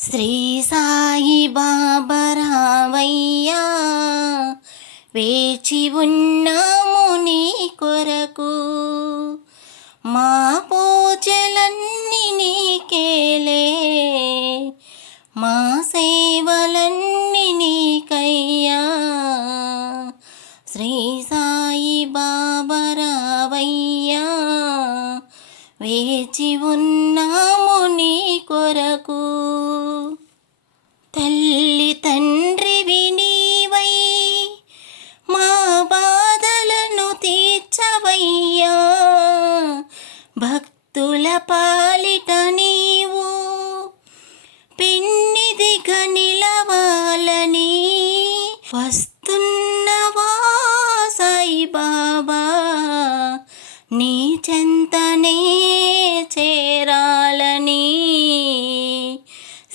శ్రీ సాయి బాబా రావయ్యా, వేచి ఉన్నాము నీ కొరకు. మా పూజలన్నీ నీకేలే, మా సేవలన్నీ నీకయ్యా. శ్రీ సాయి బాబా రావయ్యా, వేచి ఉన్నాము నీ కొరకు. తల్లి తండ్రివి నీవై మా బాధలను తీర్చవయ్యా. భక్తుల పాలిట నీవు పెన్నిదిగా నిలవాలని వస్తున్నవా సాయి బాబా, నీ చెంతనే చేరాలని.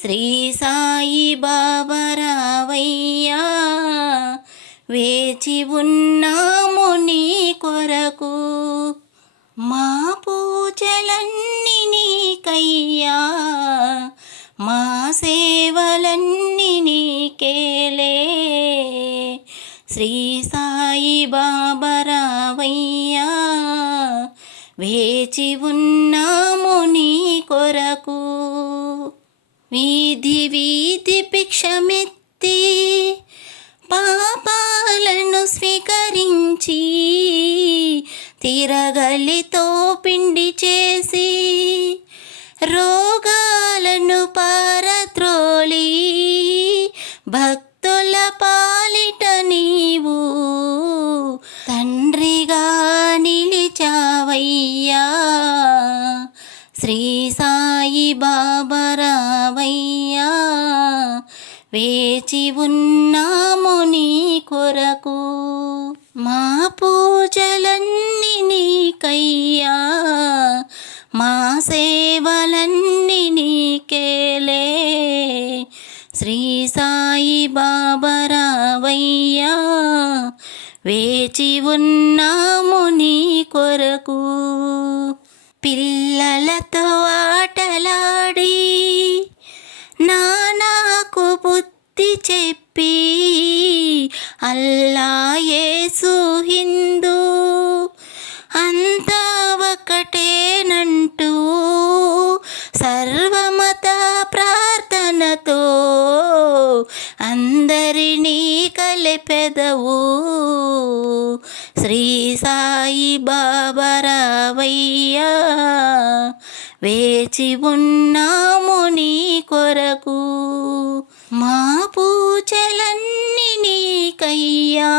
శ్రీ సాయి బాబా రావయ్యా, వేచి ఉన్నాము నీ కొరకు. మా పూజలన్నీ నీకయ్యా, మా సేవలన్నీ నీకేలే. శ్రీ సాయి బాబా రావయ్యా, వేచి ఉన్నాము నీ కొరకు. వీధి వీధి భిక్షమెత్తి పాపాలను స్వీకరించి తిరగలితో పిండి చేసి రోగాలను పారత్రోలి భక్తుల పాలిట నీవు తండ్రిగా నిలిచావయ్యా. శ్రీ సాయి బాబా రావయ్యా, వేచి ఉన్నాము నీ కొరకు. మా పూజలన్నీ నీకయ్యా, మా సేవలన్నీ నీకేలే. శ్రీ సాయి బాబా రావయ్యా, వేచి ఉన్నాము నీ కొరకు. పిల్లలతో ఆటలాడి నానాకు బుద్ధి చెప్పి అల్లా యేసు హిందూ అంతా ఒకటేనంటూ సర్వమత ప్రార్థనతో అందరినీ కలిపెదవు. శ్రీ సాయి బాబా రావయ్యా, వేచి ఉన్నాము నీ కొరకు. మా పూజలన్నీ నీకయ్యా,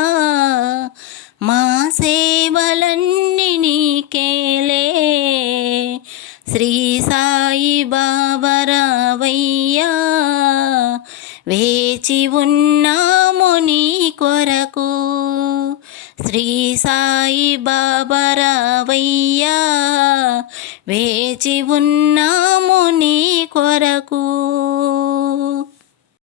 మా సేవలన్నీ నీకేలే. శ్రీ సాయి బాబా రావయ్యా, వేచి ఉన్నాము నీ కొరకు. శ్రీ సాయి బాబా రావయ్యా, వేచి ఉన్నాము నీ కొరకు.